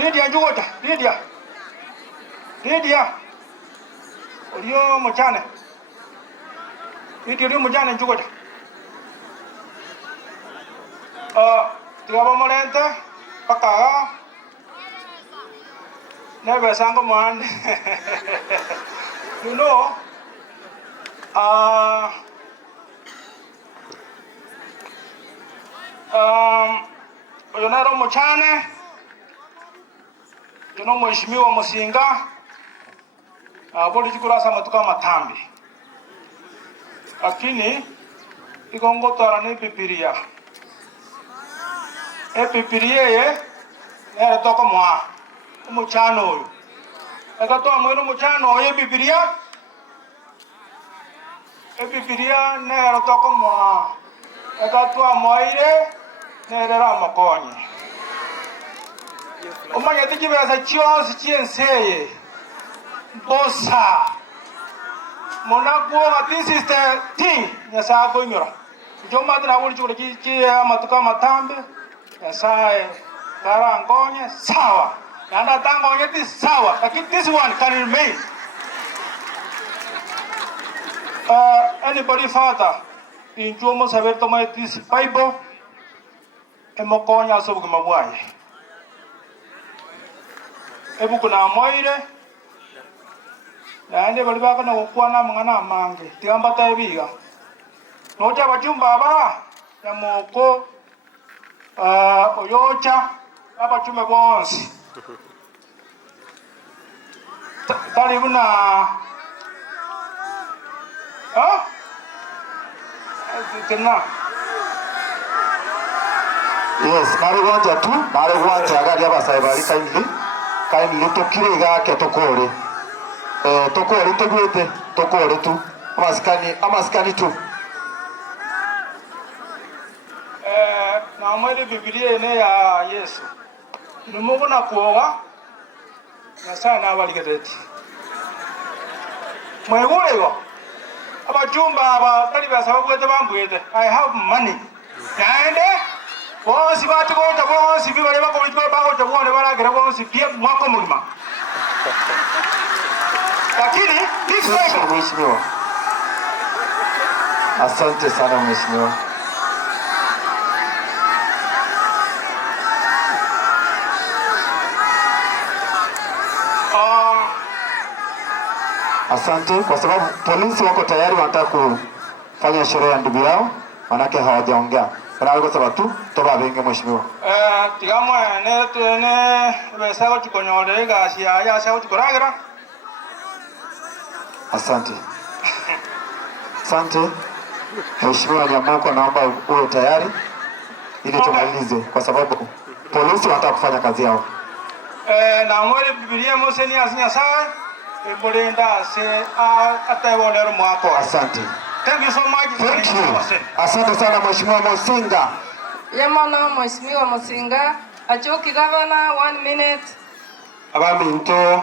Lydia njugota, Lydia. Olio mchane. Lydia olio mchane njugota. Tigaba molente pakaga. Never sango man. You know, Oyonero mchane. Jono mheshimiwa Mosinga boli chukurasa matuka matambi, lakini igongo tora ni Bibilia Bibilia ye nere toko mwa mchano uyu ekatoa mwenu mchano ye Bibilia nere toko mwa ekatoa moire nere ramakonye umanya tikibeza chionsi chienseye bosa mona kuoga this is the thing nyasa konyora joma tena wuli chukule chi matuka matambe nyasa karangonye sawa nanda tangonye ti sawa lakini this one can remain. Anybody father in jomo saber toma this Bible emokonya sobu kumabwaye ebu kuna moire nande bali bakana okwana mangana mange tigamba tabiga noja bachumba aba ya moko oyocha abachume bonsi tali buna tena yes nari gonja tu nari gwanja gari abasai bali kaini tokire gake tokore tokore tegwete tokore tu amaskani tu na mwele Bibilia ne ya Yesu numubona kuoga na sana abaligedeti mwegulego abachumba abakali basaba kwete bambwete I have money kaende bonsi batukota bonsi bibale bakomitwa bakote bone balagera bonsi pia mwako mulima lakini this mheshimiwa. Asante sana mheshimiwa. Asante kwa sababu polisi wako tayari wanataka kufanya sherehe ya ndugu yao manake hawajaongea. Kwa sababu tu toba benge mheshimiwa. Tigamwe ne besako chikonyole gasi ya sawo chikoragira. Asante. Asante. Mheshimiwa Nyamoko naomba uwe tayari ili tumalize kwa sababu polisi wanataka kufanya kazi yao. Na mwele Bibilia Moseni asinya sawa ebolenda se atawonero mwako. Asante. Thank you so much. Thank you. Asante sana Mheshimiwa Mosinga. Yamana Mheshimiwa Mosinga. Achoki Governor 1 minute. Abaminto